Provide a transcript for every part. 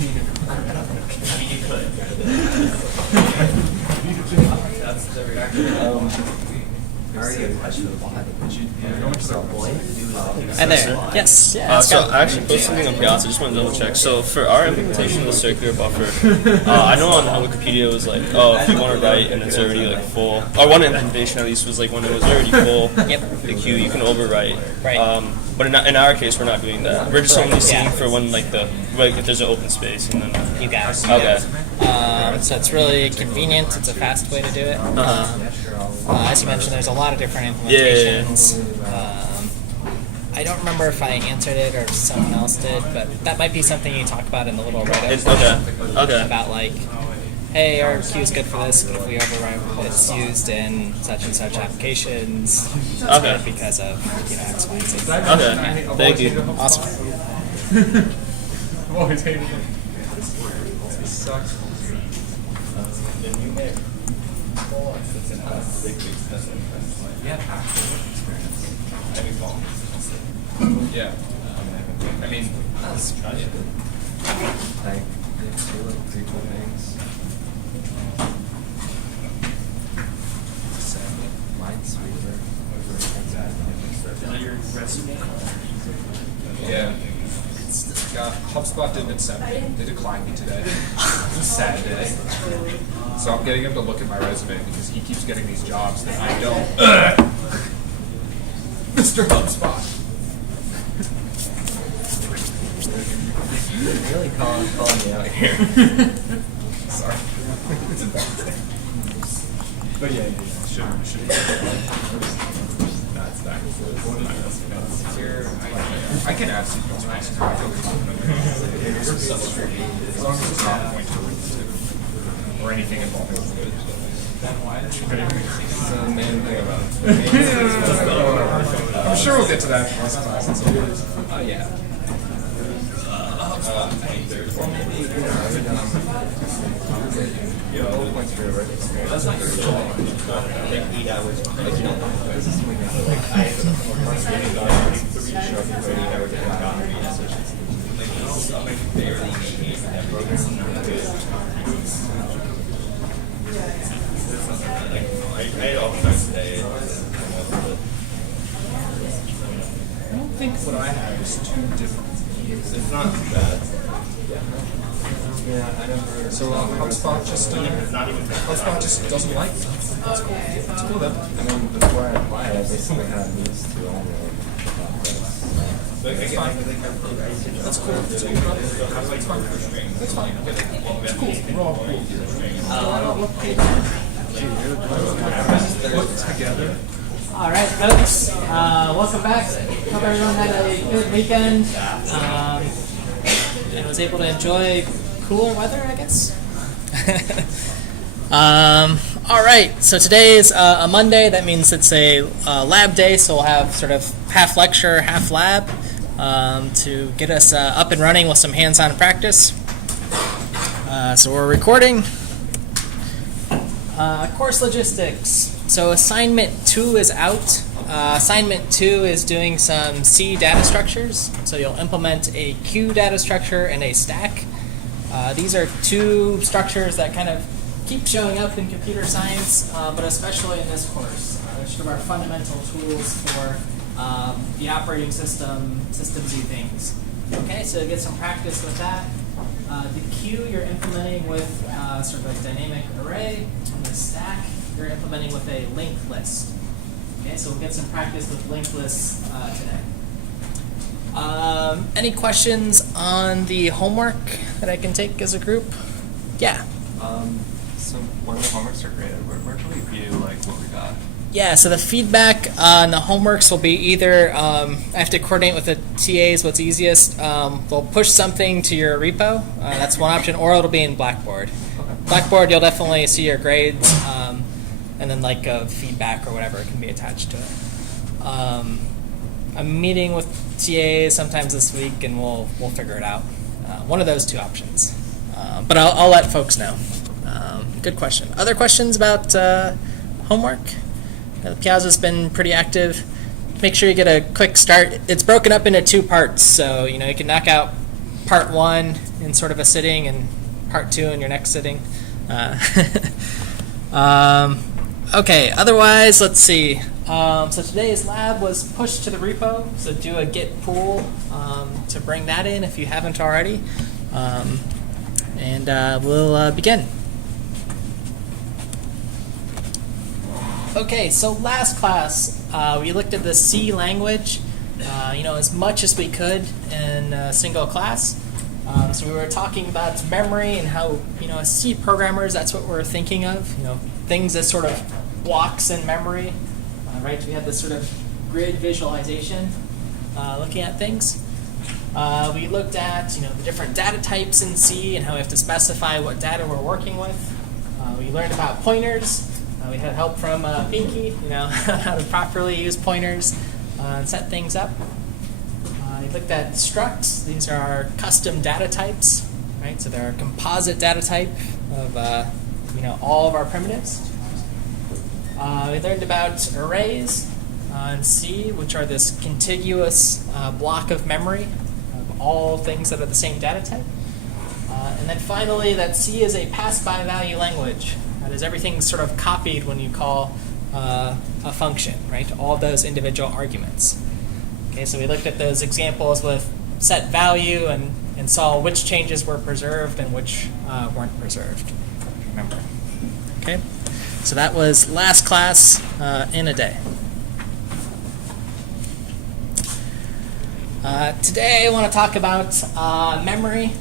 mean, you could. That's the reaction. I already have a question. Hi there. Yes. Yeah. So I actually posted something on Piazza. I just want to double check. So for our implementation of the circular buffer, I know on Wikipedia it was like, oh, if you want to write and it's already like full, or one implementation at least was like when it was already full, the queue you can overwrite. Right. But in our case, we're not doing that. We're just only seeing for when like if there's an open space and then. You got it. Okay. So it's really convenient. It's a fast way to do it. As you mentioned, there's a lot of different implementations. I don't remember if I answered it or if someone else did, but that might be something you talk about in the little write-up. Okay. About like, hey, our queue is good for this, but if we overwrite, it's used in such and such applications. It's good because of X, Y, and Z. Okay. Thank you. Awesome. I've always hated it. This sucks. Yeah. I mean, that's like two pretty cool things. Minesweeper. Yeah. HubSpot didn't accept me. They declined me today. It's a sad day. So I'm getting him to look at my resume because he keeps getting these jobs that I don't. Mr. HubSpot. You're really calling me out here. Sorry. It's a bad thing. But yeah. Should that's back. I can add C++ as long as it's not point or anything involving it. So the main thing about it. I'm sure we'll get to that in this class. Oh yeah. That's not your like 8 hours. This is I don't think what I have is too different. It's not too bad. Yeah, I never. So HubSpot just doesn't like me. That's cool. That's cool though. I mean, before I applied, I basically had used to only That's fine. That's cool. That's cool. That's fine. That's fine. It's cool. We're all cool. Look together. All right, folks. Welcome back. Hope everyone had a good weekend and was able to enjoy cooler weather, I guess. All right, so today is a Monday. That means it's a lab day, so we'll have sort of half lecture, half lab to get us up and running with some hands-on practice. So we're recording. Course logistics. So assignment 2 is out. Assignment 2 is doing some C data structures. So you'll implement a queue data structure and a stack. These are two structures that kind of keep showing up in computer science, but especially in this course. They're sort of our fundamental tools for the operating system, systemsy things. Okay, so get some practice with that. The queue you're implementing with sort of a dynamic array, and the stack you're implementing with a linked list. Okay, so we'll get some practice with linked lists today. Any questions on the homework that I can take as a group? Yeah. So when the homeworks are graded, where can we view like what we got? Yeah, so the feedback on the homeworks will be either, I have to coordinate with the TAs what's easiest. They'll push something to your repo, that's one option, or it'll be in Blackboard. Okay. Blackboard, you'll definitely see your grades, and then like feedback or whatever can be attached to it. I'm meeting with TAs sometimes this week, and we'll figure it out. One of those two options, but I'll let folks know. Good question. Other questions about homework? The Piazza's been pretty active. Make sure you get a quick start. It's broken up into 2 parts, so you can knock out part 1 in sort of a sitting and part 2 in your next sitting. Okay, otherwise, let's see. So today's lab was pushed to the repo, so do a git pull to bring that in if you haven't already. And we'll begin. Okay, so last class we looked at the C language, as much as we could in a single class. So we were talking about memory and how, as C programmers, that's what we're thinking of, things as sort of blocks in memory, right? We had this sort of grid visualization looking at things. We looked at, the different data types in C and how we have to specify what data we're working with. We learned about pointers. We had help from Pinky, how to properly use pointers and set things up. We looked at structs. These are our custom data types, right? So they're a composite data type of, all of our primitives. We learned about arrays in C, which are this contiguous block of memory of all things that are the same data type. And then finally, that C is a pass-by value language. That is, everything's sort of copied when you call a function, right? All those individual arguments. Okay, so we looked at those examples with set value and saw which changes were preserved and which weren't preserved. Remember. Okay, so that was last class in a day. Today I want to talk about memory.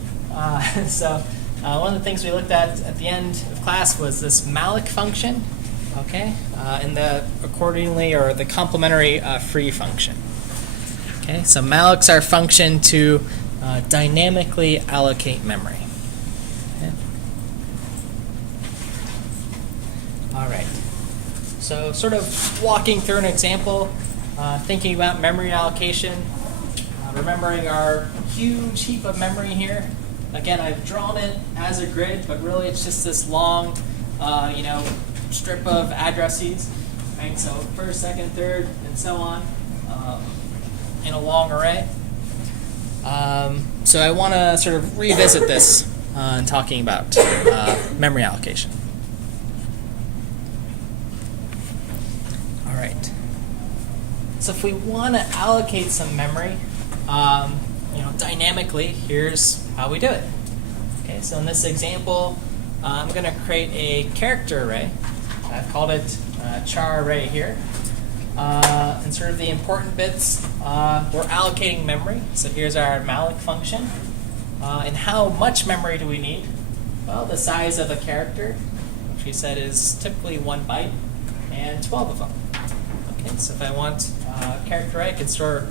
So one of the things we looked at the end of class was this malloc function, okay, and the accordingly or the complementary free function. Okay, so malloc's our function to dynamically allocate memory. Okay. All right. So sort of walking through an example, thinking about memory allocation, remembering our huge heap of memory here. Again, I've drawn it as a grid, but really it's just this long, strip of addresses, right? So first, second, third, and so on, in a long array. So I want to sort of revisit this in talking about memory allocation. All right. So if we want to allocate some memory, dynamically, here's how we do it. Okay, so in this example, I'm going to create a character array. I've called it char array here. And sort of the important bits, we're allocating memory. So here's our malloc function. And how much memory do we need? Well, the size of a character, which we said is typically 1 byte, and 12 of them. Okay, so if I want a character array, I could store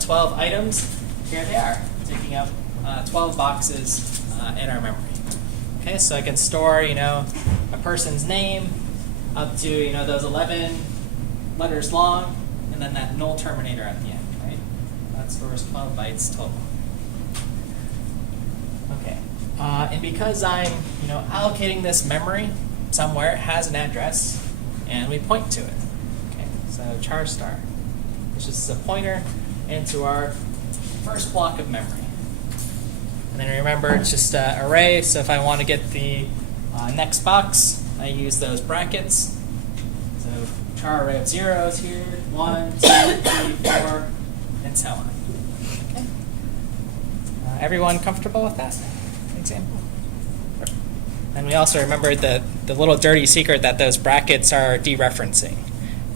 12 items. Here they are, taking up 12 boxes in our memory. Okay, so I can store, a person's name up to, those 11 letters long, and then that null terminator at the end, right? That stores 12 bytes total. Okay, and because I'm, allocating this memory somewhere, it has an address, and we point to it. Okay, so char star, which is a pointer into our first block of memory. And then remember, it's just an array, so if I want to get the next box, I use those brackets. So char array of zeros here, 1, 2, 3, 4, and so on. Okay. Everyone comfortable with that example? And we also remembered the little dirty secret that those brackets are dereferencing,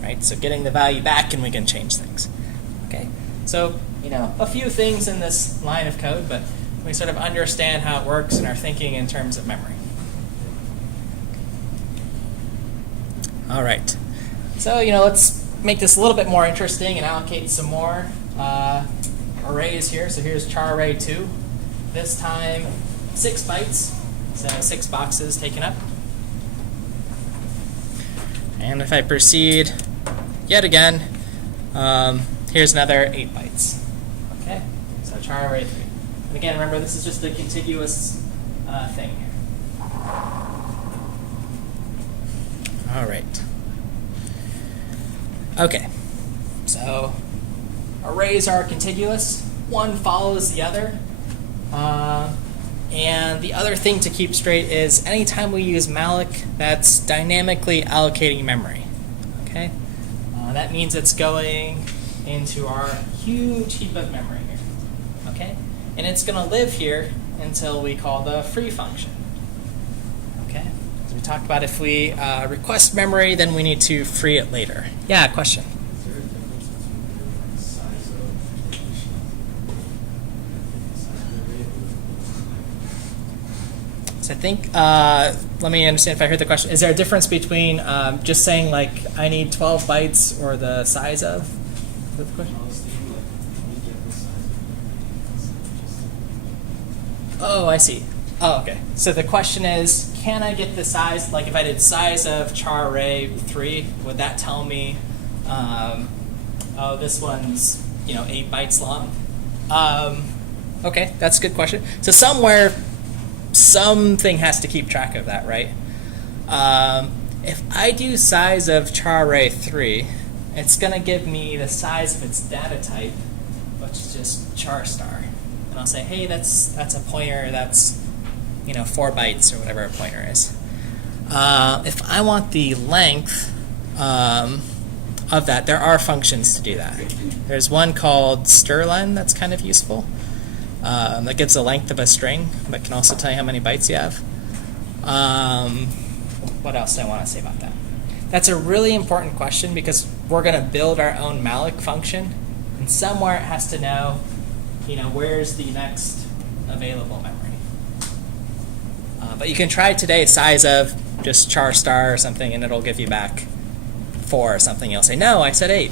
right? So getting the value back and we can change things. Okay. So, a few things in this line of code, but we sort of understand how it works and are thinking in terms of memory. All right. So, let's make this a little bit more interesting and allocate some more arrays here. So here's char array 2. This time 6 bytes, so 6 boxes taken up. And if I proceed yet again, here's another 8 bytes. Okay, so char array 3. And again, remember, this is just a contiguous thing here. All right. Okay, so arrays are contiguous. One follows the other. And the other thing to keep straight is anytime we use malloc, that's dynamically allocating memory. Okay, that means it's going into our huge heap of memory here. Okay, and it's going to live here until we call the free function. Okay, so we talked about if we request memory, then we need to free it later. Yeah, question. So I think, let me understand if I heard the question. Is there a difference between just saying like I need 12 bytes or the size of? Is that the question? Oh, I see. Oh, okay. So the question is, can I get the size, like if I did size of char array 3, would that tell me, oh, this one's 8 bytes long? Okay, that's a good question. So somewhere, something has to keep track of that, right? If I do size of char array 3, it's going to give me the size of its data type, which is just char star. And I'll say, hey, that's a pointer that's 4 bytes or whatever a pointer is. If I want the length of that, there are functions to do that. There's one called strlen that's kind of useful. That gives the length of a string, but can also tell you how many bytes you have. What else do I want to say about that? That's a really important question because we're going to build our own malloc function, and somewhere it has to know, where's the next available memory. But you can try today size of just char star or something, and it'll give you back 4 or something. You'll say, no, I said 8.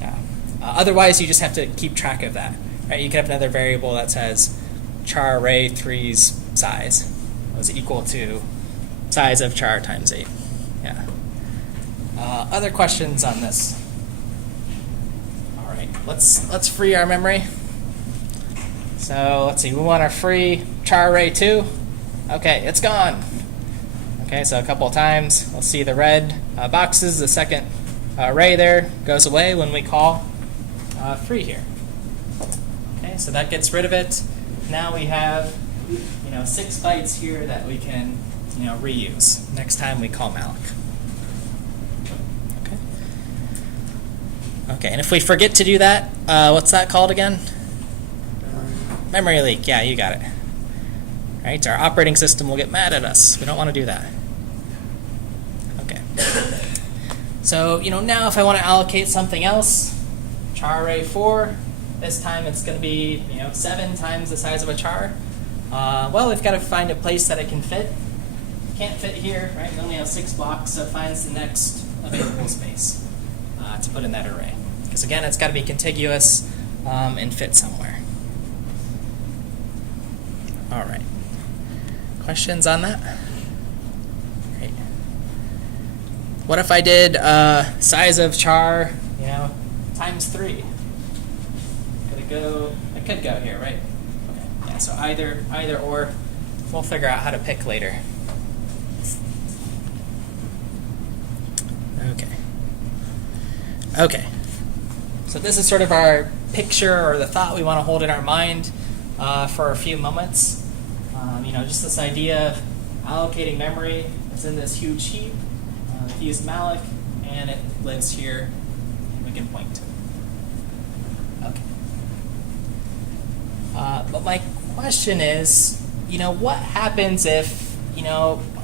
Yeah. Otherwise, you just have to keep track of that. Right? You can have another variable that says char array 3's size was equal to size of char times 8. Yeah. Other questions on this? All right, let's free our memory. So let's see, we want our free char array 2. Okay, it's gone. Okay, so a couple of times we'll see the red boxes. The second array there goes away when we call free here. Okay, so that gets rid of it. Now we have 6 bytes here that we can reuse next time we call malloc. Okay. Okay, and if we forget to do that, what's that called again? Memory leak. Yeah, you got it. Right, our operating system will get mad at us. We don't want to do that. Okay. So now if I want to allocate something else, char array 4. This time it's going to be 7 times the size of a char. Well, we've got to find a place that it can fit. Can't fit here, right? We only have 6 blocks, so it finds the next available space to put in that array. Because again, it's got to be contiguous and fit somewhere. All right. Questions on that? Great. What if I did size of char, times 3? I could go here, right? Okay. Yeah, so either or. We'll figure out how to pick later. Okay. So this is sort of our picture or the thought we want to hold in our mind for a few moments. Just this idea of allocating memory. It's in this huge heap. We use malloc, and it lives here, and we can point to it. Okay. But my question is, what happens if,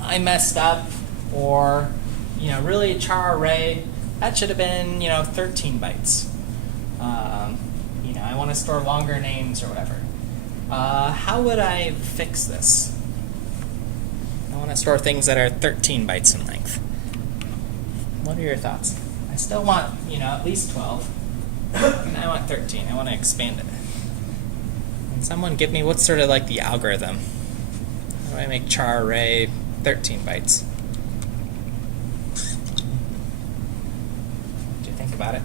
I messed up or, really a char array, that should have been, 13 bytes. I want to store longer names or whatever. How would I fix this? I want to store things that are 13 bytes in length. What are your thoughts? I still want, at least 12. And I want 13. I want to expand it. Can someone give me what's sort of like the algorithm? How do I make char array 13 bytes? What do you think about it?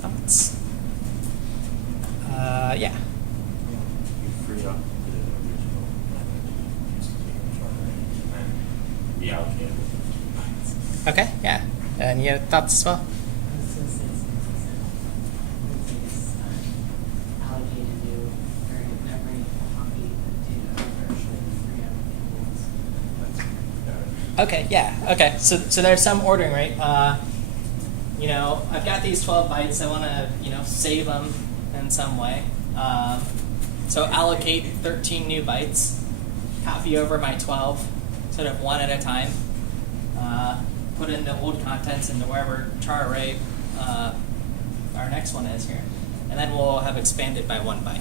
Thoughts? Yeah. You free up the original method, reallocate it. Yeah. And you have thoughts as well? Okay, yeah, okay. So there's some ordering, right? You know, I've got these 12 bytes. I want to, you know, save them in some way. So allocate 13 new bytes. Copy over my 12, sort of one at a time. Put in the old contents into wherever char array our next one is here. And then we'll have expanded by 1 byte.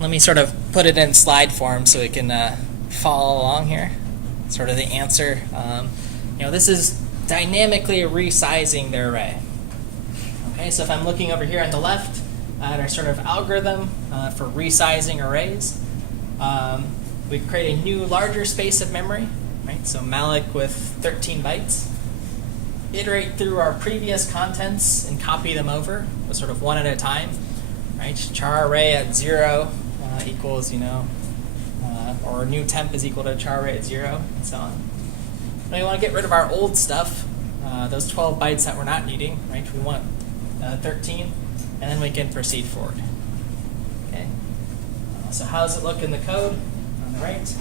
Let me sort of put it in slide form so we can follow along here. Sort of the answer. You know, this is dynamically resizing the array. Okay, so if I'm looking over here on the left at our sort of algorithm for resizing arrays, we create a new larger space of memory, right? So malloc with 13 bytes. Iterate through our previous contents and copy them over, sort of one at a time, right? Char array at 0 equals, you know, or new temp is equal to char array at 0, and so on. Now we want to get rid of our old stuff, those 12 bytes that we're not needing, right? We want 13, and then we can proceed forward. Okay. So how does it look in the code on the right?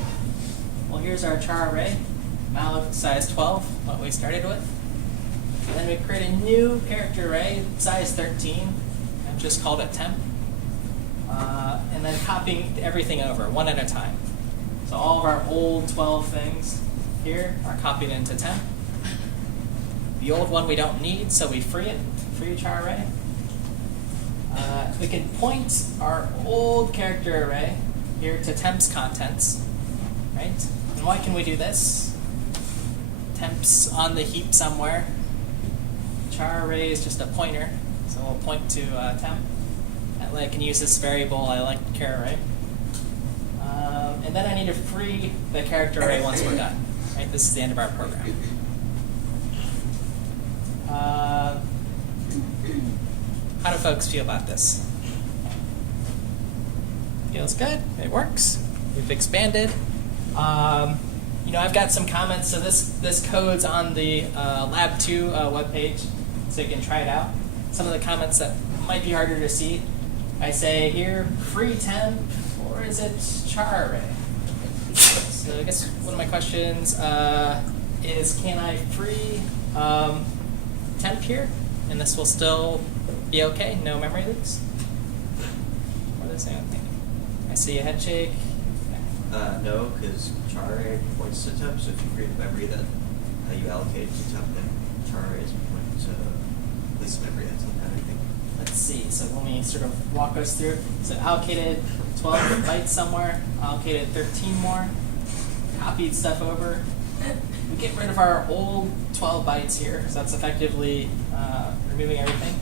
Well, here's our char array, malloc size 12, what we started with. And then we create a new character array, size 13. I've just called it temp. And then copying everything over, one at a time. So all of our old 12 things here are copied into temp. The old one we don't need, so we free it, free char array. We can point our old character array here to temp's contents, right? And why can we do this? Temp's on the heap somewhere. Char array is just a pointer, so we'll point to temp. That way I can use this variable I like char array. And then I need to free the character array once we're done. Right? This is the end of our program. How do folks feel about this? Feels good. It works. We've expanded. You know, I've got some comments. So this code's on the lab2 webpage, so you can try it out. Some of the comments that might be harder to see. I say here, free temp, or is it char array? So I guess one of my questions is, can I free temp here? And this will still be okay, no memory leaks? What is that thinking? I see a head shake. No, because char array points to temp, so if you free the memory that you allocate to temp, then char array is pointing to least memory that's in everything. Let's see, so let me sort of walk us through. So allocated 12 bytes somewhere, allocated 13 more, copied stuff over. We get rid of our old 12 bytes here, so that's effectively removing everything.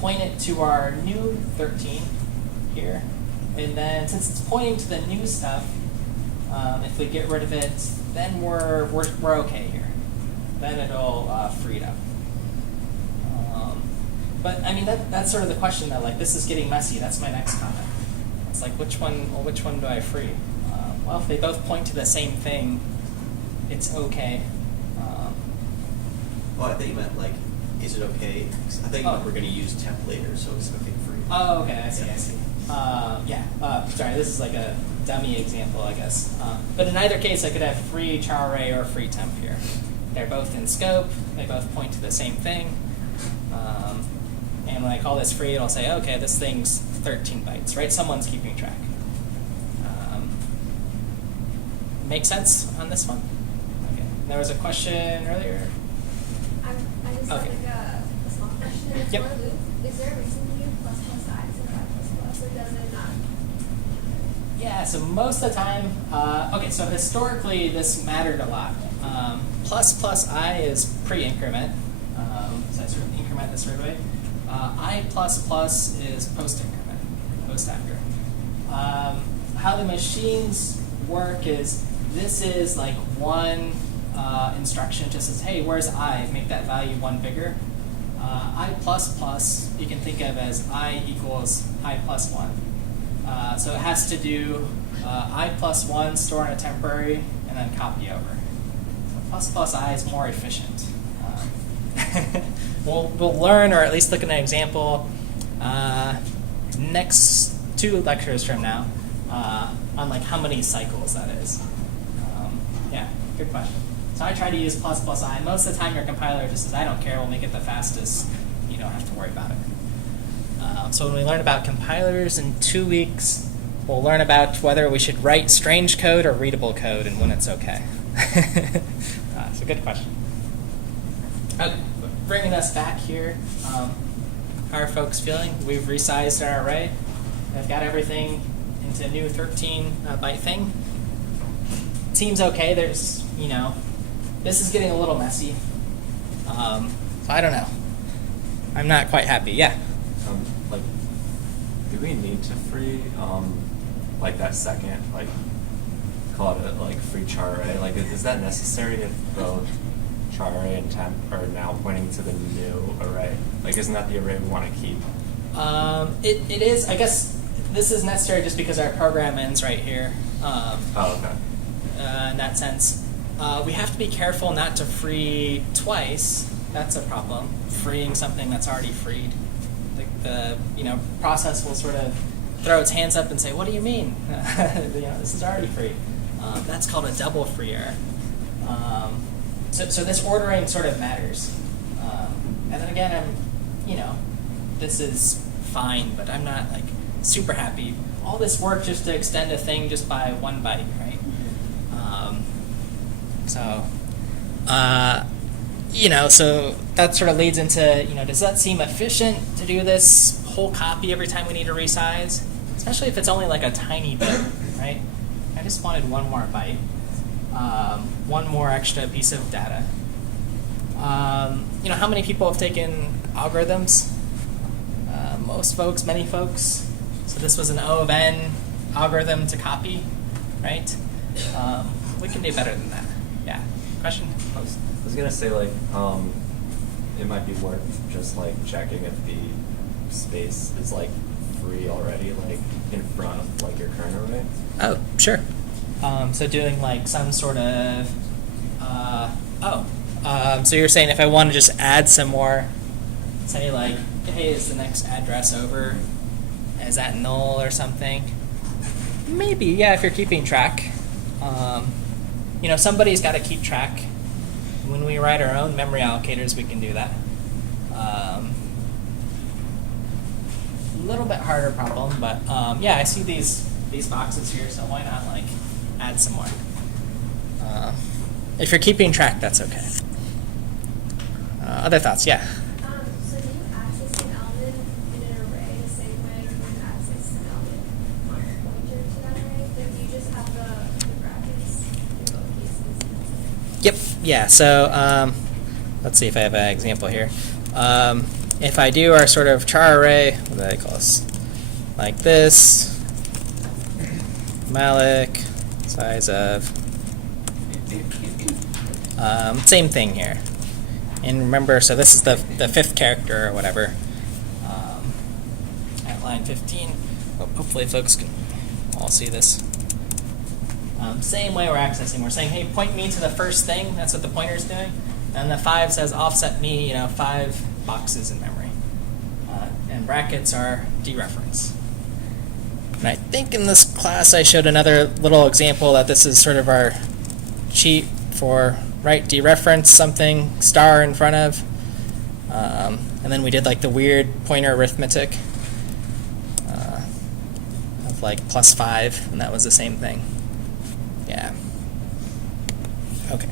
Point it to our new 13 here. And then since it's pointing to the new stuff, if we get rid of it, then we're okay here. Then it'll free it up. But I mean that's sort of the question though. Like this is getting messy. That's my next comment. It's like which one do I free? Well, if they both point to the same thing, it's okay. Well, I think you meant like, is it okay? 'Cause I think we're going to use temp later, so it's okay free. Oh, okay. I see. Yeah. Sorry, this is like a dummy example, I guess. But in either case, I could have free char array or free temp here. They're both in scope. They both point to the same thing. And when I call this free, it'll say, okay, this thing's 13 bytes, right? Someone's keeping track. Make sense on this one? Okay. There was a question earlier. I just have Okay. like a small question. It's Yep. for loop. Is there a reason to use plus plus I instead of plus plus, or does it not? Yeah, so most of the time, okay, so historically this mattered a lot. Plus plus I is pre-increment, so I sort of increment this right away. I plus plus is post-increment, post-after. How the machines work is, this is like one instruction, just says, hey, where's I? Make that value one bigger. I plus plus, you can think of as I equals I plus one. So it has to do I plus one, store in a temporary, and then copy over. I is more efficient. We'll learn, or at least look at an example next 2 lectures from now on like how many cycles that is. Yeah, good question. So I try to use ++I. Most of the time your compiler just says, I don't care, we'll make it the fastest. You don't have to worry about it. So when we learn about compilers in 2 weeks, we'll learn about whether we should write strange code or readable code and when it's okay. It's a good question. Bringing us back here, how are folks feeling? We've resized our array. I've got everything into a new 13-byte thing. Seems okay. There's, this is getting a little messy. So I don't know. I'm not quite happy. Yeah. Like, do we need to free like that second, like, call it a free char array? Like, is that necessary if both char array and temp are now pointing to the new array? Like, isn't that the array we want to keep? It is. I guess this is necessary just because our program ends right here. Okay. In that sense, we have to be careful not to free twice. That's a problem. Freeing something that's already freed. The process will sort of throw its hands up and say, "What do you mean? This is already free." That's called a double free error. So this ordering sort of matters. And then again, this is fine, but I'm not like super happy. All this work just to extend a thing just by 1 byte, right? So that sort of leads into, does that seem efficient to do this whole copy every time we need to resize? Especially if it's only like a tiny bit, right? I just wanted 1 more byte, 1 more extra piece of data. How many people have taken algorithms? Most folks, many folks. So this was an O of n algorithm to copy, right? We can do better than that. Yeah. Question? I was gonna say, like, it might be worth just like checking if the space is like free already, like in front of like your current array. Oh, sure. So doing like some sort of so you're saying if I want to just add some more, say like, hey, is the next address over? Is that null or something? Maybe, yeah, if you're keeping track. Somebody's got to keep track. When we write our own memory allocators, we can do that. A little bit harder problem, but yeah, I see these boxes here, so why not like add some more? If you're keeping track, that's okay. Other thoughts? Yeah. So do you access an element in an array the same way you would access an element pointer to that array? Like, do you just have the brackets in both cases? Yep. Yeah. So let's see if I have an example here. If I do our sort of char array, what do I call this? Like this, malloc, size of, same thing here. And remember, so this is the 5th character or whatever at line 15. Hopefully folks can all see this. Same way we're accessing. We're saying, hey, point me to the first thing. That's what the pointer's doing. And the 5 says offset me, 5 boxes in memory. And brackets are dereference. And I think in this class I showed another little example that this is sort of our cheat for dereference something star in front of. And then we did like the weird pointer arithmetic of like +5, and that was the same thing. Yeah. Okay.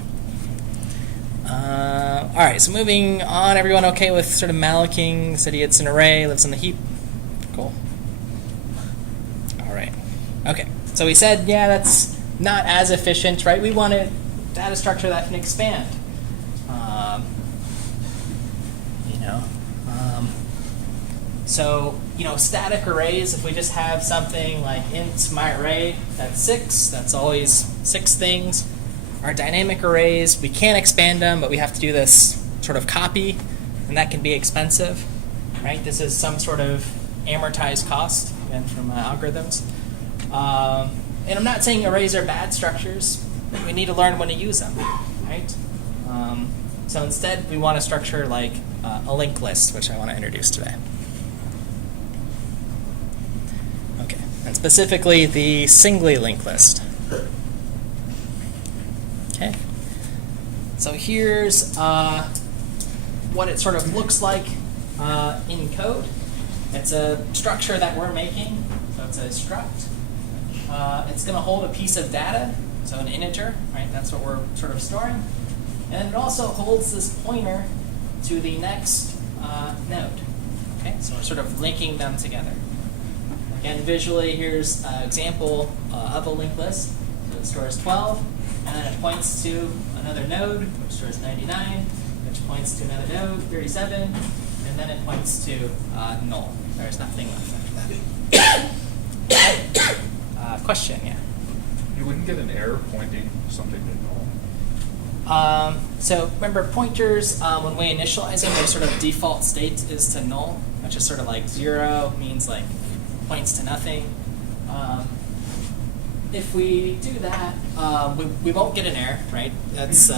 All right, so moving on, everyone okay with sort of mallocing? This idiot's it's an array, lives in the heap. Cool. All right. Okay, so we said, yeah, that's not as efficient, right? We want a data structure that can expand. So, static arrays, if we just have something like int my array, that's 6, that's always 6 things. Our dynamic arrays, we can expand them, but we have to do this sort of copy, and that can be expensive, right? This is some sort of amortized cost, again, from algorithms. And I'm not saying arrays are bad structures. We need to learn when to use them, right? So instead, we want a structure like a linked list, which I want to introduce today. Okay, and specifically the singly linked list. Okay, so here's what it sort of looks like in code. It's a structure that we're making, so it's a struct. It's going to hold a piece of data, so an integer, right? That's what we're sort of storing. And it also holds this pointer to the next node. Okay, so we're sort of linking them together. Again, visually, here's an example of a linked list. So it stores 12, and then it points to another node, which stores 99, which points to another node, 37, and then it points to null. There's nothing left after that. Question, yeah. You wouldn't get an error pointing something to null. So remember, pointers, when we initialize them, their sort of default state is to null, which is sort of like 0 means like points to nothing. If we do that, we won't get an error, right? That's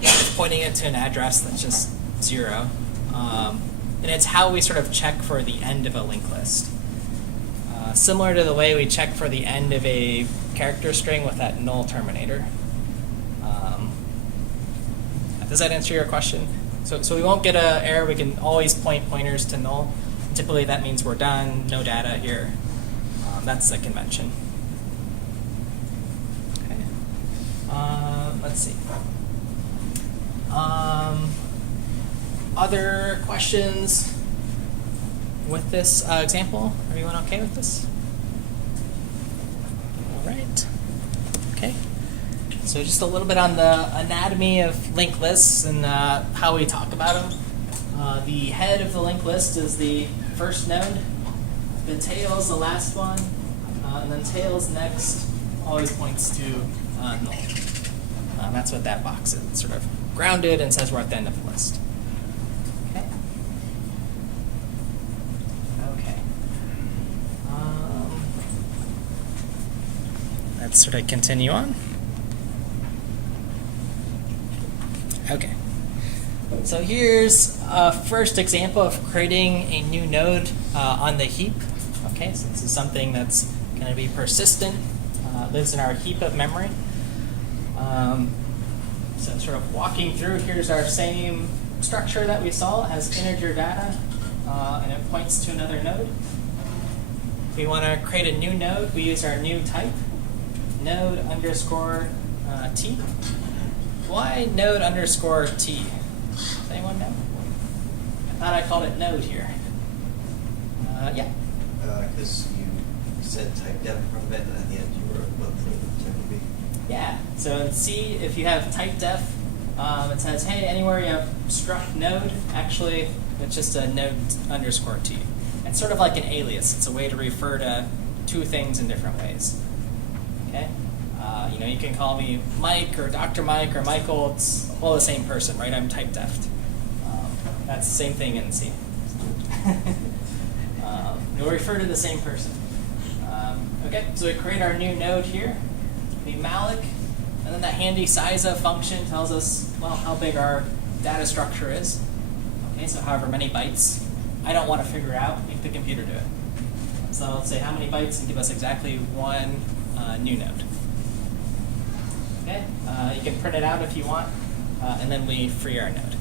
it's pointing it to an address that's just 0. And it's how we sort of check for the end of a linked list. Similar to the way we check for the end of a character string with that null terminator. Does that answer your question? So we won't get an error. We can always point pointers to null. Typically that means we're done, no data here. That's the convention. Okay. Let's see. Other questions with this example? Everyone okay with this? All right. Okay. So just a little bit on the anatomy of linked lists and how we talk about them. The head of the linked list is the first node. The tail is the last one. And then tails next always points to null. That's what that box is. It's sort of grounded and says we're at the end of the list. Okay. Okay. Let's sort of continue on. Okay. So here's a first example of creating a new node on the heap. Okay, so this is something that's going to be persistent, lives in our heap of memory. So sort of walking through, here's our same structure that we saw. It has integer data, and it points to another node. If we want to create a new node, we use our new type, node underscore t. Why node underscore t? Does anyone know? I thought I called it node here. Yeah. Because you said type def from it, and at the end you wrote what the type would be. Yeah. So in C, if you have type def, it says, hey, anywhere you have struct node, actually, it's just a node underscore t. It's sort of like an alias. It's a way to refer to two things in different ways. Okay. You can call me Mike or Dr. Mike or Michael. It's all the same person, right? I'm type deft. That's the same thing in C. You'll refer to the same person. Okay, so we create our new node here. The malloc, and then that handy size of function tells us, well, how big our data structure is. Okay, so however many bytes. I don't want to figure it out. Make the computer do it. So let's say how many bytes and give us exactly one new node. Okay, you can print it out if you want, and then we free our node.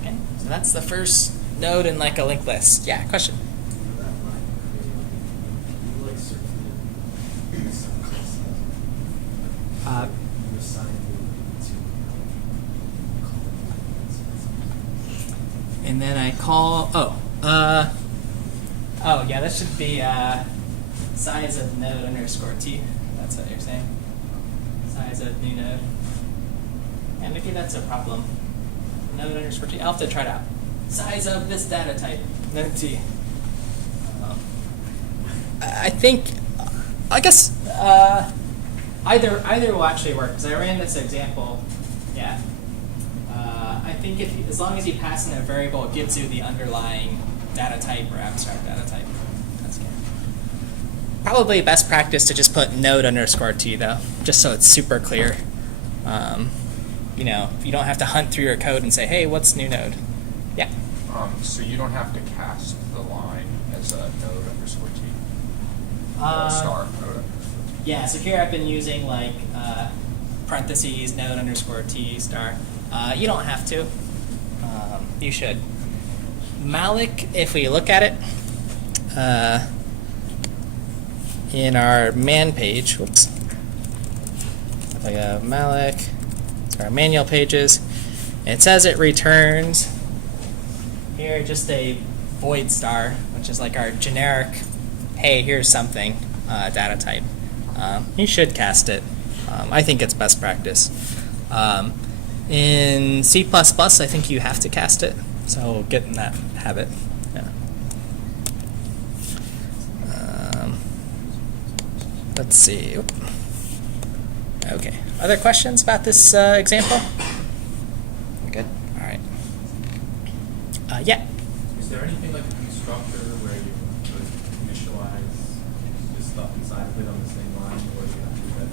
Okay, so that's the first node in like a linked list. Yeah, question? And then I call, yeah, that should be size of node underscore t. That's what you're saying. Size of new node. Yeah, maybe that's a problem. Node underscore t. I'll have to try it out. Size of this data type, node t. I guess either will actually work, because I ran this example. Yeah. I think as long as you pass in a variable, it gives you the underlying data type or abstract data type. That's good. Probably best practice to just put node underscore t though, just so it's super clear. you don't have to hunt through your code and say, hey, what's new node? Yeah. So you don't have to cast the line as a node underscore t. Uh, Star node underscore t. Yeah, so here I've been using like parentheses node underscore t star. You don't have to. You should. Malloc, if we look at it, in our man page, whoops. If I go malloc, it's our manual pages. It says it returns here just a void star, which is like our generic, hey, here's something data type. You should cast it. I think it's best practice. In C++, I think you have to cast it, so get in that habit. Yeah. Let's see. Okay. Other questions about this example? Good. All right. Yeah. Is there anything like a constructor where you could initialize this stuff inside of it on the same line, or you have to do that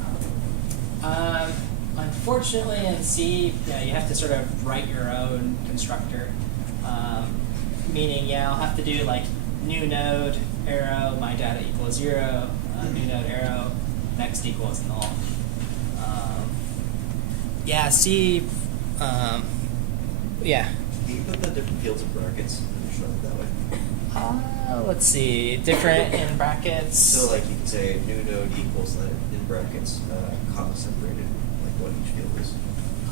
now? Unfortunately, in C, yeah, you have to sort of write your own constructor. Meaning, yeah, I'll have to do like new node arrow my data equals 0, new node arrow next equals null. Yeah, C. Yeah. Can you put the different fields in brackets and show it that way? Let's see. Different in brackets. So like you can say new node equals that in brackets, comma separated, like what each field is.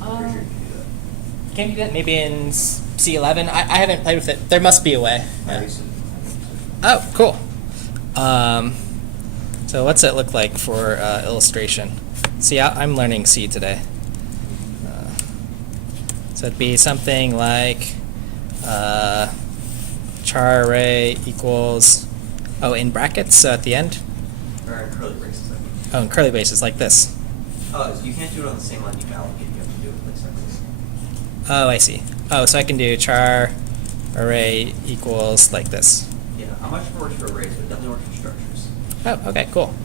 I'm pretty sure you can do that. Can you do that? Maybe in C11. I haven't played with it. There must be a way. I Yeah. used to- Oh, cool. So what's it look like for illustration? See, I'm learning C today. So it'd be something like char array equals, in brackets, so at the end? Or in curly braces, I mean. Oh, in curly braces, like this. Oh, so you can't do it on the same line you can allocate, you have to do it like separately. Oh, I see. Oh, so I can do char array equals like this. Yeah, I'm much more works for arrays, but it doesn't work for structures. Oh, okay, cool.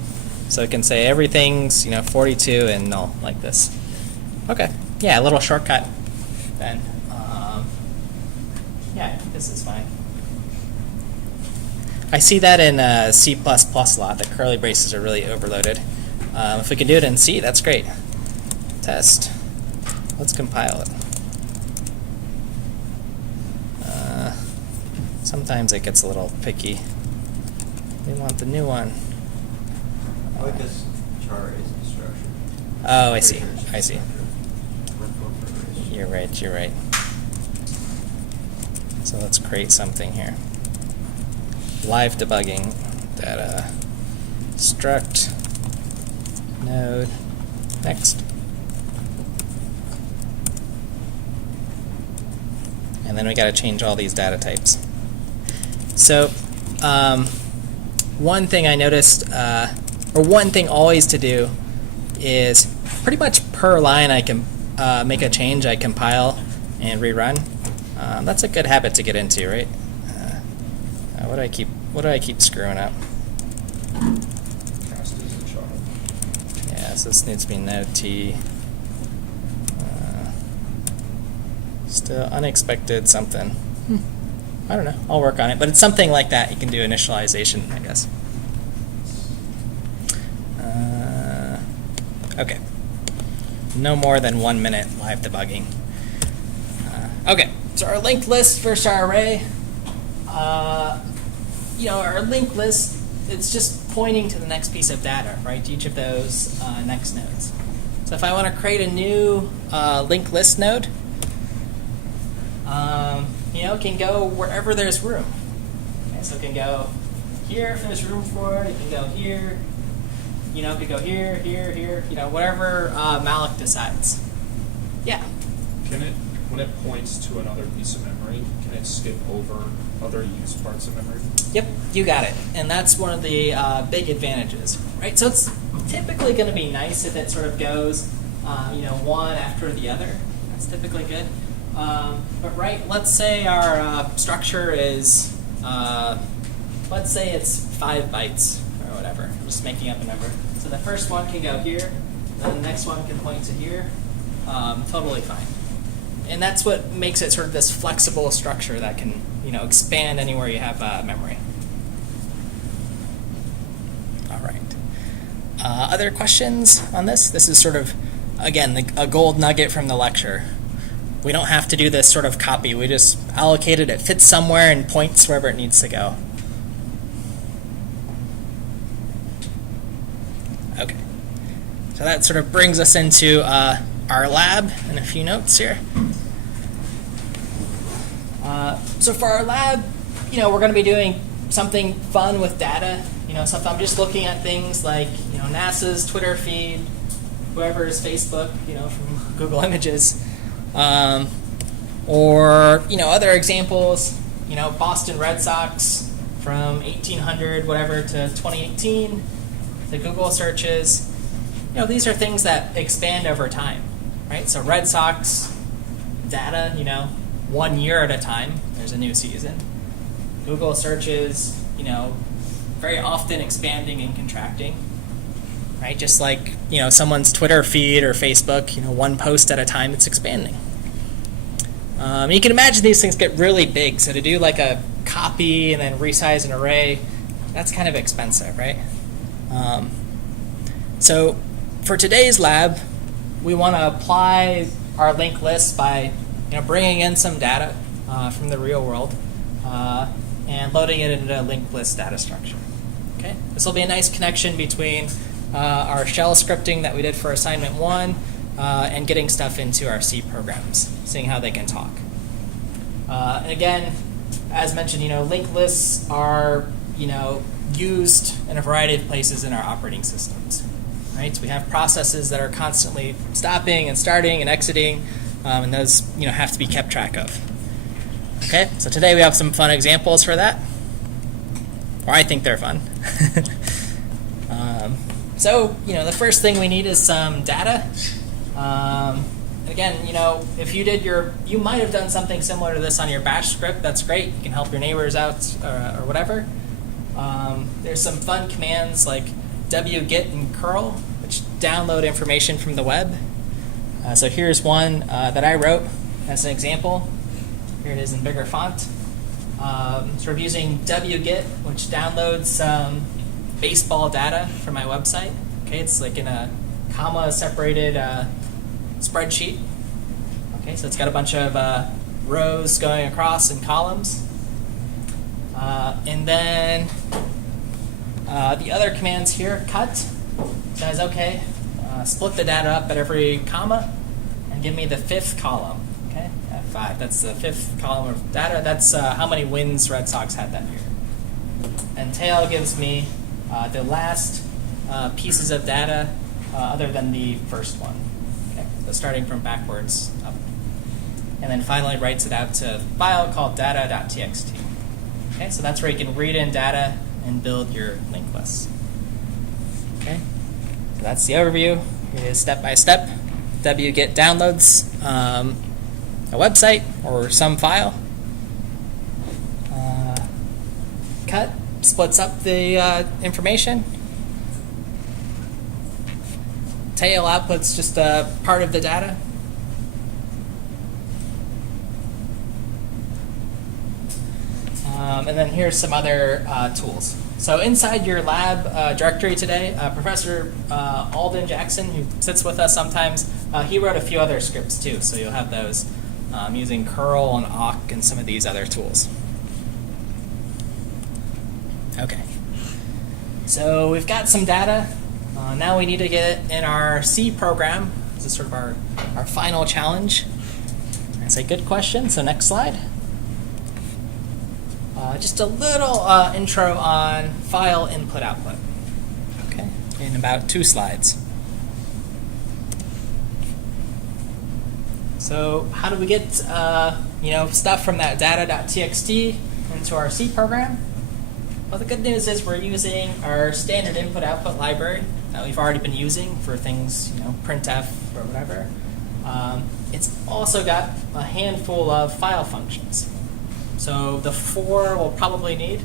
So it can say everything's 42 and null like this. Okay, yeah, a little shortcut then. Yeah, this is fine. I see that in C++ a lot. The curly braces are really overloaded. If we can do it in C, that's great. Test. Let's compile it. Sometimes it gets a little picky. We want the new one. I like this char arrays and structure. Oh, I see. I see. You're You're right, you're right. So let's create something here. Live debugging data struct node next. And then we got to change all these data types. So one thing I noticed, or one thing always to do, is pretty much per line I can make a change, I compile and rerun. That's a good habit to get into, right? What do I keep screwing up? Cast is a char. Yeah, so this needs to be node T. Still unexpected something. I don't know. I'll work on it, but it's something like that. You can do initialization, I guess. Okay. No more than 1 minute live debugging. Okay, so our linked list versus our array. Our linked list, it's just pointing to the next piece of data, right? To each of those next nodes. So if I want to create a new linked list node, it can go wherever there's room. Okay, so it can go here if there's room for it. It can go here. It could go here, here, here. Whatever Malloc decides. Yeah. Can it, when it points to another piece of memory, can it skip over other used parts of memory? Yep, you got it. And that's one of the big advantages, right? So it's typically going to be nice if it sort of goes, one after the other. That's typically good. But let's say our structure is, let's say it's 5 bytes or whatever. I'm just making up a number. So the first one can go here, then the next one can point to here, totally fine. And that's what makes it sort of this flexible structure that can, expand anywhere you have memory. All right. Other questions on this? This is sort of, again, a gold nugget from the lecture. We don't have to do this sort of copy. We just allocate it. It fits somewhere and points wherever it needs to go. Okay. So that sort of brings us into our lab and a few notes here. So for our lab, we're going to be doing something fun with data. So if I'm just looking at things like, NASA's Twitter feed, whoever's Facebook, from Google Images, or, other examples, Boston Red Sox from 1800, whatever, to 2018, the Google searches. These are things that expand over time, right? So Red Sox data, 1 year at a time, there's a new season. Google searches, very often expanding and contracting, right? Just like, someone's Twitter feed or Facebook, one post at a time, it's expanding. You can imagine these things get really big. So to do like a copy and then resize an array, that's kind of expensive, right? So for today's lab, we want to apply our linked list by bringing in some data from the real world and loading it into a linked list data structure. Okay, this will be a nice connection between our shell scripting that we did for assignment 1 and getting stuff into our C programs, seeing how they can talk. And again, as mentioned, linked lists are used in a variety of places in our operating systems. Right? So we have processes that are constantly stopping and starting and exiting, and those have to be kept track of. Okay, so today we have some fun examples for that, or I think they're fun. So the first thing we need is some data. Again, if you might have done something similar to this on your bash script. That's great. You can help your neighbors out or whatever. There's some fun commands like wget and curl, which download information from the web. So here's one that I wrote as an example. Here it is in bigger font. Sort of using wget, which downloads some baseball data from my website. Okay, it's like in a comma-separated spreadsheet. Okay, so it's got a bunch of rows going across and columns. And then the other commands here, cut, says, okay, split the data up at every comma and give me the 5th column. Okay, F5, that's the 5th column of data. That's how many wins Red Sox had that year. And tail gives me the last pieces of data other than the first one. Okay, so starting from backwards up. And then finally writes it out to a file called data.txt. Okay, so that's where you can read in data and build your linked lists. Okay, so that's the overview. It is step by step. wget downloads a website or some file. Cut splits up the information. Tail outputs just a part of the data. And then here's some other tools. So inside your lab directory today, Professor Alden Jackson, who sits with us sometimes, he wrote a few other scripts too, so you'll have those using curl and awk and some of these other tools. Okay, so we've got some data. Now we need to get it in our C program. This is sort of our final challenge. That's a good question, so next slide. Just a little intro on file input-output. Okay, in about 2 slides. So how do we get stuff from that data.txt into our C program? Well, the good news is we're using our standard input-output library that we've already been using for things, printf or whatever. It's also got a handful of file functions. So the 4 we'll probably need.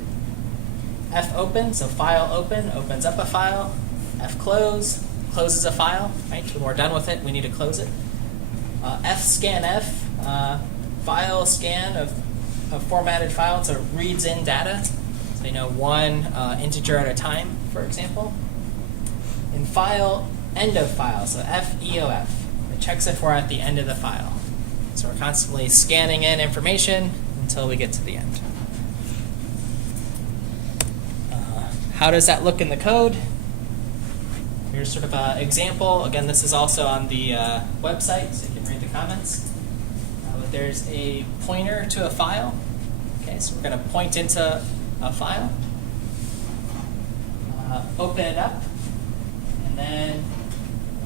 fopen, so file open, opens up a file. Fclose, closes a file. Right? When we're done with it, we need to close it. fscanf, file scan of formatted file, so it reads in data. So one integer at a time, for example. And file end of file, so feof. It checks if we're at the end of the file. So we're constantly scanning in information until we get to the end. How does that look in the code? Here's sort of an example. Again, this is also on the website, so you can read the comments. But there's a pointer to a file. Okay, so we're going to point into a file, open it up, and then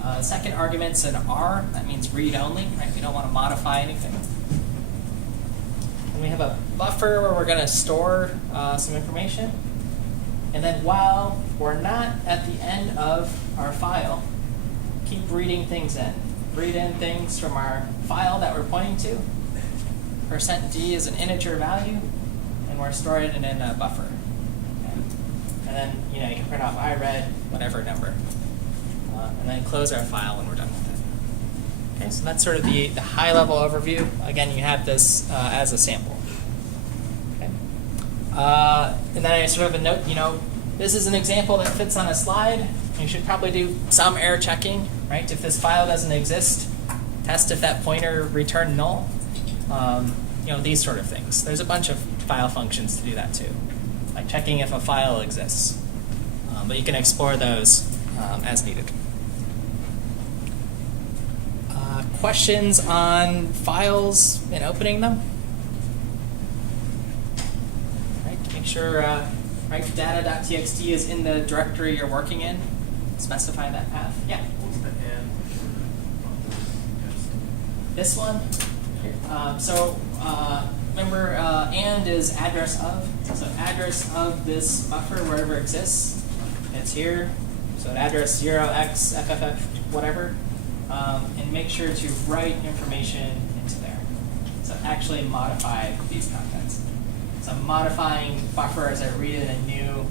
the second argument's an R. That means read only, right? We don't want to modify anything. And we have a buffer where we're going to store some information. And then while we're not at the end of our file, keep reading things in. Read in things from our file that we're pointing to. %d is an integer value, and we're storing it in a buffer. Okay? And then you can print off I read whatever number. And then close our file when we're done with it. Okay, so that's sort of the high-level overview. Again, you have this as a sample. Okay. And then I sort of a note, this is an example that fits on a slide. You should probably do some error checking, right? If this file doesn't exist, test if that pointer returned null. These sort of things. There's a bunch of file functions to do that too, like checking if a file exists. But you can explore those as needed. Questions on files and opening them? Right, make sure data.txt is in the directory you're working in. Specify that path. Yeah. What's the and? This one. Remember, and is address of. So address of this buffer wherever it exists. It's here. So address 0xFFF whatever. And make sure to write information into there. So actually modify these contents. So I'm modifying buffer as I read in a new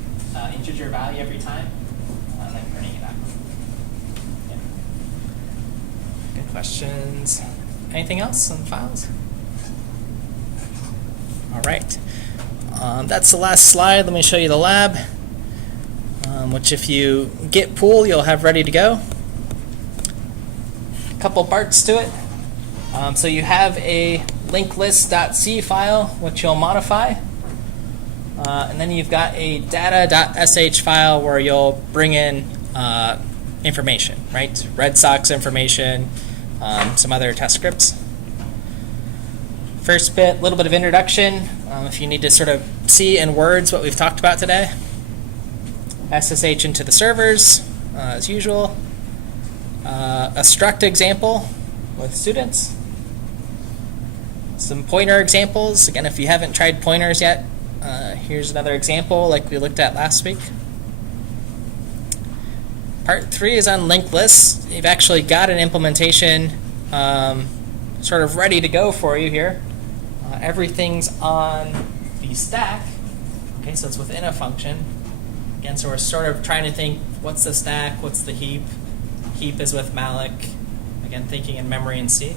integer value every time, and then printing it out. Yeah. Good questions. Anything else on files? All right. That's the last slide. Let me show you the lab, which if you git pull, you'll have ready to go. A couple parts to it. So you have a linklist.c file, which you'll modify. And then you've got a data.sh file where you'll bring in information, right? Red Sox information, some other test scripts. First bit, a little bit of introduction. If you need to sort of see in words what we've talked about today. SSH into the servers, as usual. A struct example with students. Some pointer examples. Again, if you haven't tried pointers yet, here's another example like we looked at last week. Part 3 is on linked lists. You've actually got an implementation sort of ready to go for you here. Everything's on the stack. Okay, so it's within a function. Again, so we're sort of trying to think, what's the stack, what's the heap? Heap is with malloc. Again, thinking in memory in C.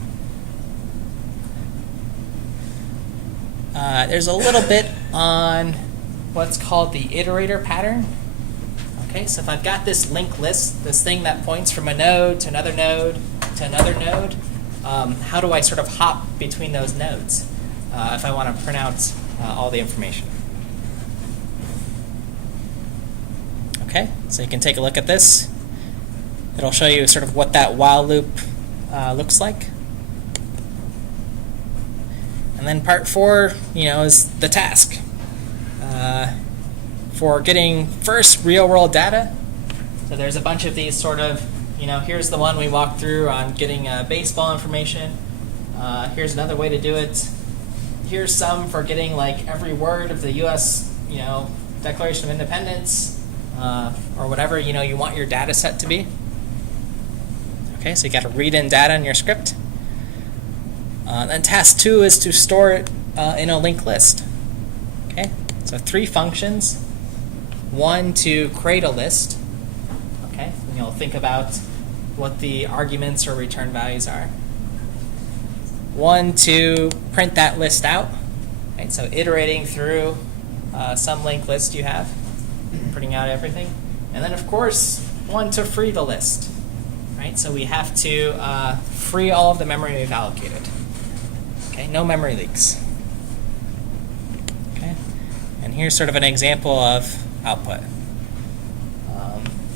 There's a little bit on what's called the iterator pattern. Okay, so if I've got this linked list, this thing that points from a node to another node to another node, how do I sort of hop between those nodes if I want to print out all the information? Okay, so you can take a look at this. It'll show you sort of what that while loop looks like. And then part 4, is the task for getting first real-world data. So there's a bunch of these sort of, here's the one we walked through on getting baseball information. Here's another way to do it. Here's some for getting like every word of the U.S. Declaration of Independence or whatever you want your data set to be. Okay, so you got to read in data in your script. Then task 2 is to store it in a linked list. Okay, so 3 functions. 1 to create a list. Okay, and you'll think about what the arguments or return values are. one to print that list out. Right, so iterating through some linked list you have, printing out everything. And then, of course, one to free the list. Right, so we have to free all of the memory we've allocated. Okay, no memory leaks. Okay, and here's sort of an example of output.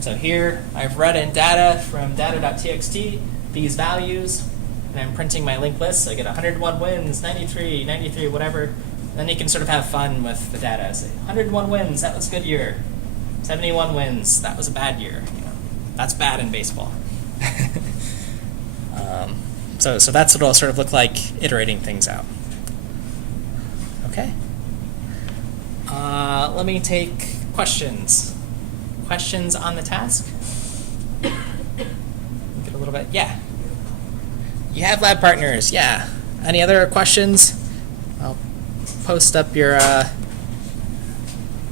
So here I've read in data from data.txt these values, and I'm printing my linked list. So I get 101 wins, 93, 93, whatever. Then you can sort of have fun with the data. Say 101 wins, that was a good year. 71 wins, that was a bad year. You know, that's bad in baseball. So that's what it'll sort of look like iterating things out. Okay. Let me take questions. Questions on the task? Get a little bit. Yeah. You have lab partners. Yeah. Any other questions? I'll post up your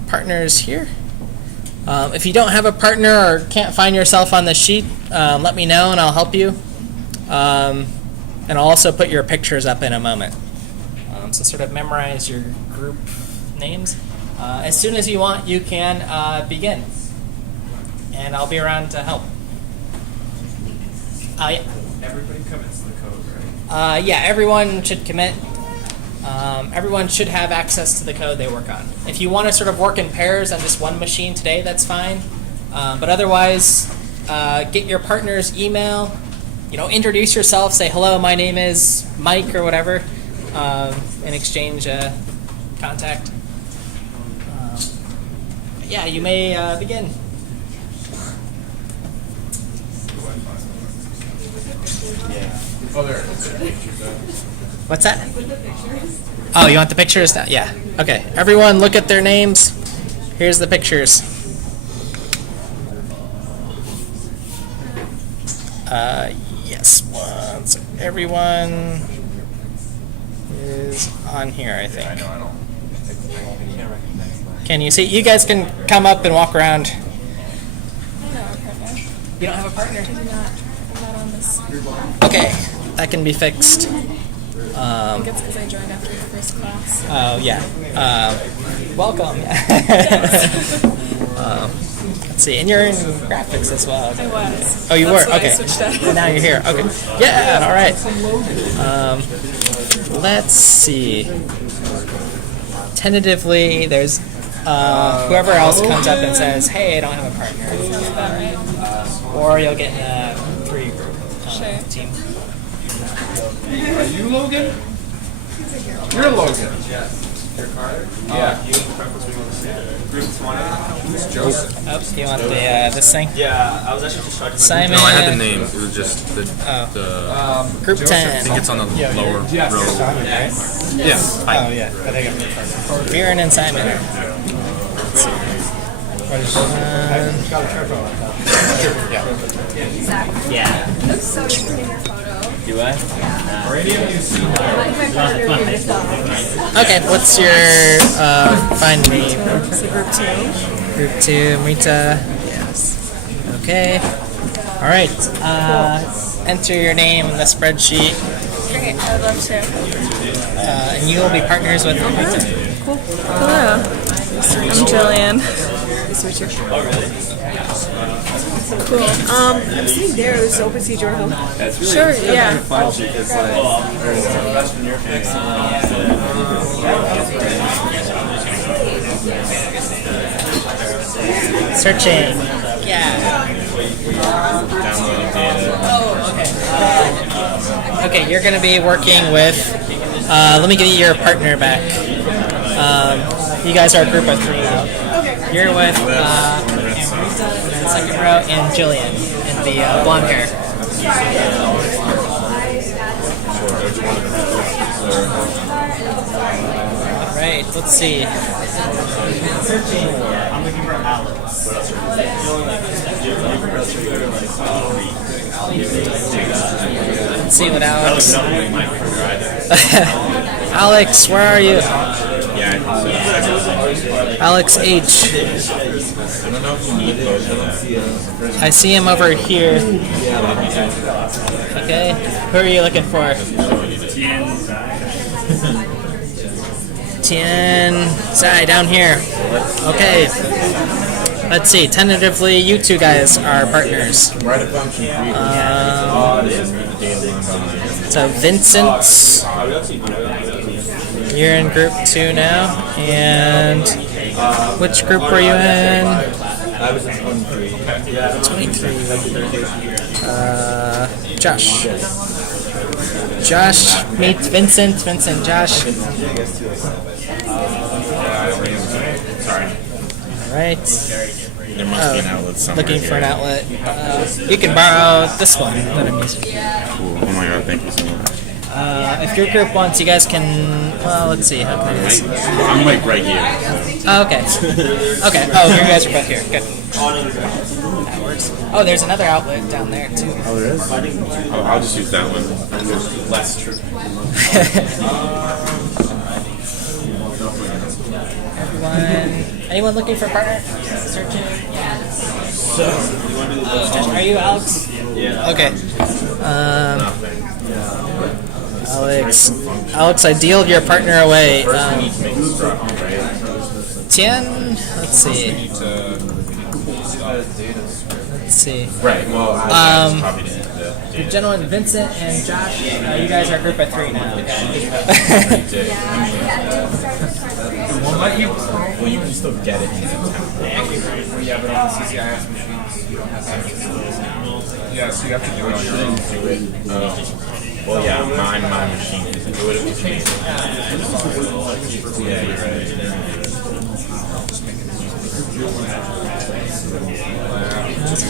partners here. If you don't have a partner or can't find yourself on the sheet, let me know and I'll help you. And I'll also put your pictures up in a moment. So sort of memorize your group names. As soon as you want, you can begin. And I'll be around to help. Yeah. Everybody commits the code, right? Yeah, everyone should commit. Everyone should have access to the code they work on. If you want to sort of work in pairs on just one machine today, that's fine. But otherwise, get your partner's email. Introduce yourself. Say hello. My name is Mike or whatever, and exchange contact. Yeah, you may begin. Oh, there it is. What's that? Oh, you want the pictures? Yeah. Okay. Everyone look at their names. Here's the pictures. Yes. So everyone is on here, I think. I don't. Can you see? You guys can come up and walk around. I don't have a partner. You don't have a partner? I do not. I'm not on this. Okay. That can be fixed. I think it's because I joined after the first class. Oh, yeah. Welcome. Let's see. And you're in graphics as well. I was. Oh, you That's were? why Okay. I switched out. And now you're here. Okay. Yeah, all right. Let's see. Tentatively, there's whoever else comes up and says, hey, I don't have a partner. Sounds about right. Or you'll get in a three group Sure. team. Are you Logan? You're Logan. Your card? Yeah. You preference we want to see? Group 20? Who's Joseph? Oops, you want the this thing? Yeah, I was actually just trying to Simon. No, I had the name. It was just the Group Joseph. 10. I think it's on the lower Yes. row. Yes. Yeah. Oh, yeah. I think I'm Viren and Simon. Let's see. Zach, Yeah. it looks so different in your photo. Do I? Like my partner here is dogs. Okay, what's your find me? Group 2. Group 2, Rita. Yes. Okay. All right. Enter your name in the spreadsheet, Great. I would love to. and you will be partners with Rita. Hello. I'm Jillian. Nice to meet you. Oh, really? Cool. I'm sitting there. It was open seat journal. Sure, yeah. Searching. Yeah. Oh, okay. Okay, you're going to be working with. Let me get your partner back. You guys are a group of 3 now. You're with Amrita, and then second row, and Jillian in the blonde hair. All right, let's see. I'm looking for Alex. Let's see what Alex. Alex, where are you? Alex H. I see him over here. Okay, who are you looking for? Tien, Zai, down here. Okay. Let's see. Tentatively, you two guys are partners. So Vincent, you're in group 2 now, and which group were you in? I was in 23. 23. Josh. Josh meets Vincent. Vincent, Josh. All right. There must be an outlet somewhere. Looking for an outlet. You can borrow this one that I'm using. Cool. Oh my god, thank you so much. If your group wants, you guys can. Well, let's see. How can I do this? I'm like right here. Oh, okay. Okay. Oh, you guys are both here. Good. That works. Oh, there's another outlet down there too. Oh, there is? I'll just use that one. Less true. Anyone looking for a partner? Searching? Are you Alex? Yeah. Okay. Alex, I dealed your partner away. Tien? Let's see. Let's see. Right, well, I probably didn't. The gentleman, Vincent and Josh, you guys are a group of 3 now. Well, you can still get it. Yeah, but on the CCIS machines, you don't have access to those. Yeah, so you have to do it on your own. Well, yeah, my machine isn't do it. It was me. Yeah, you're right.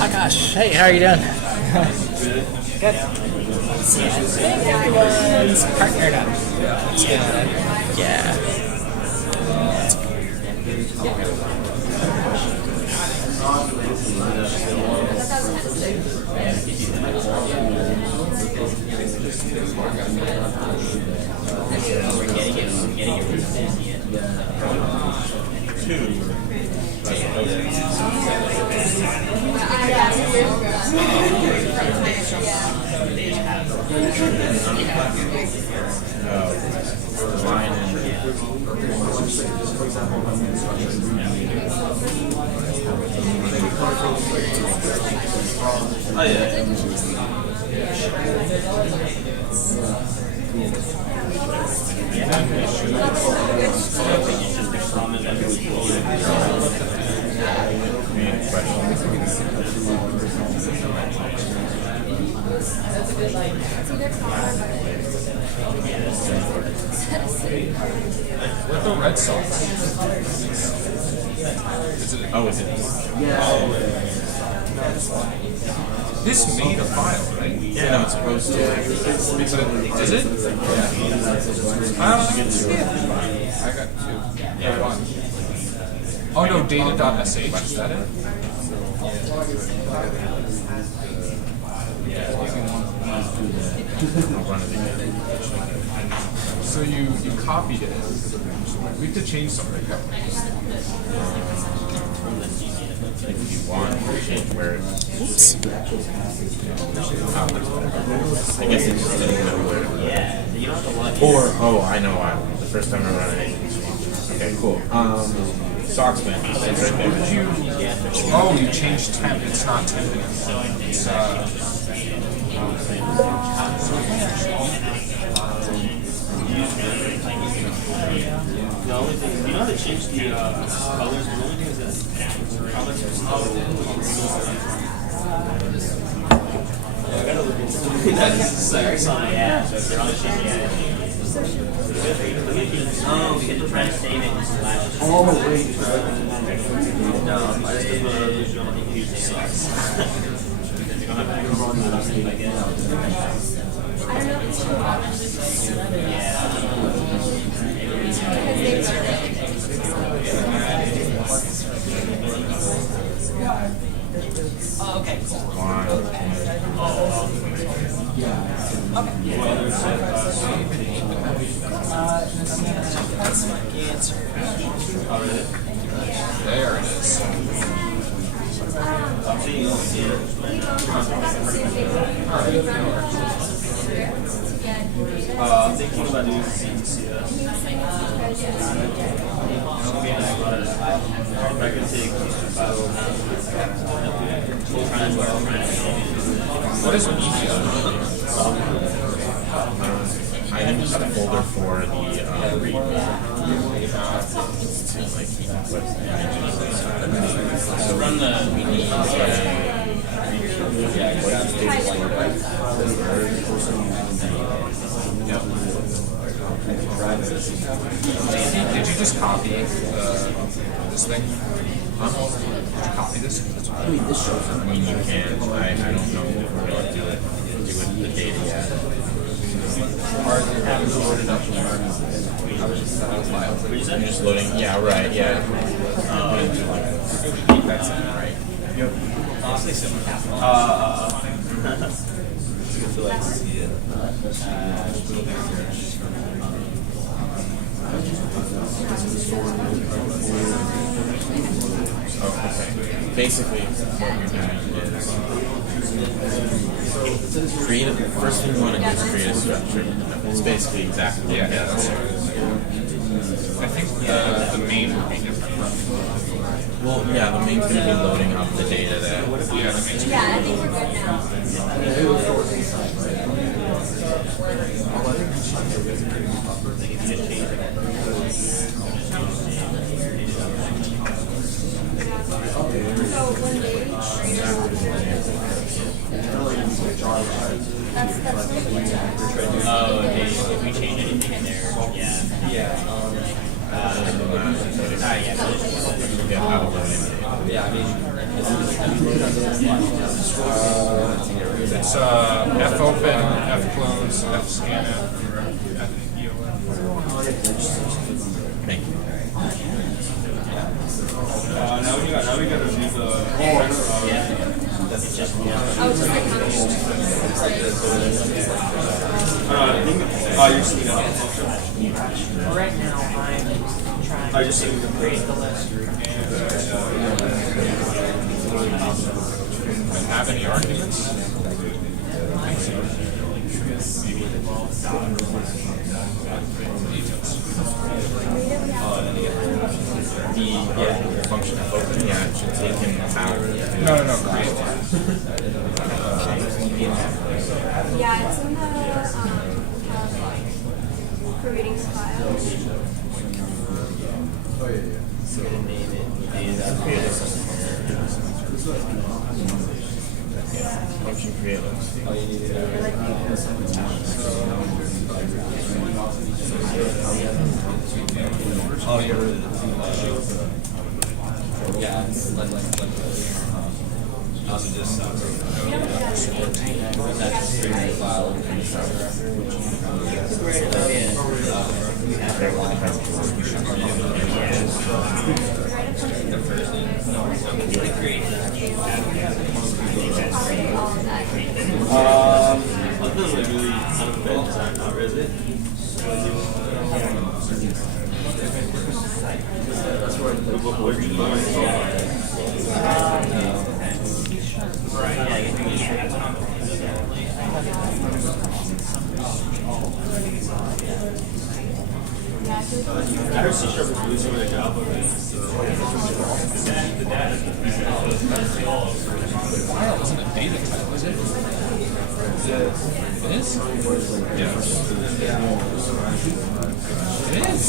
Oh gosh. Hey, how are you doing? Good. Let's see. I think everyone's partnered up. That's good. Yeah. Oh yeah. What the Red Sox? Is it? Oh, is it? This made a file, right? Yeah, no, it's supposed to. Is it? Yeah. I got 2. Yeah, 1. Oh no, data.sh, is that it? So you copied it. We have to change something. If you want, where it. Oops. I guess it just didn't know where it was. Or, oh, I know why. The first time I run it. Okay, cool. Sox fan. It's right there. Did you? Oh, you changed temp. It's not temp anymore. It's The only thing, you know, they changed the colors. The only thing is that colors are still. I gotta look into it. That's yeah. Oh, because you're trying to save it. Oh, wait. No, I just put a visual on the huge sucks. Oh, okay, cool. there it is. Thinking about doing CS. Can you send it to President? I could take What is media? I use the folder for the readme. To like keep put images inside. So run the Did you just copy this thing? Huh? Did you copy this? I mean, you can. I don't know if we're going to do it with the data yet. You're just loading. Yeah, right. Yeah. That's it, right? Yep. Okay. Basically, what you're doing is create a, first thing you want to do is create a structure. It's basically exactly what it is. I think the main would be different. Well, yeah, the main's going to be loading up the data that. Yeah, the main. Yeah, I think we're good now. So when they that's Oh, if we change anything in there, yeah. Yeah, how to load it. It's F open, F close, F scan F, F EOF. Thank you. now we got to do the. it's just like You're seeing Right now, I'm trying I just see the create the list. Have any arguments? The function of open, yeah, it should take him out. No, create. yeah, it's in the creating files. So to name it, Function create list. Oh, you're really yeah, also just that's pretty file. Other than really unfit design, not really. What do you I heard C# is losing their job over this, so the data File isn't a data type, is it? It is? It is.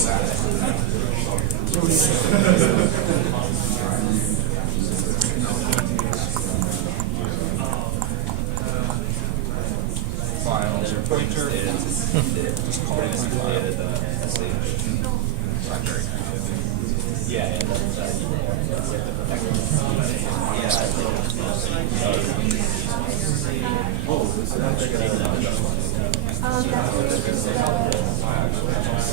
Files or pointer. Just call it a file. That's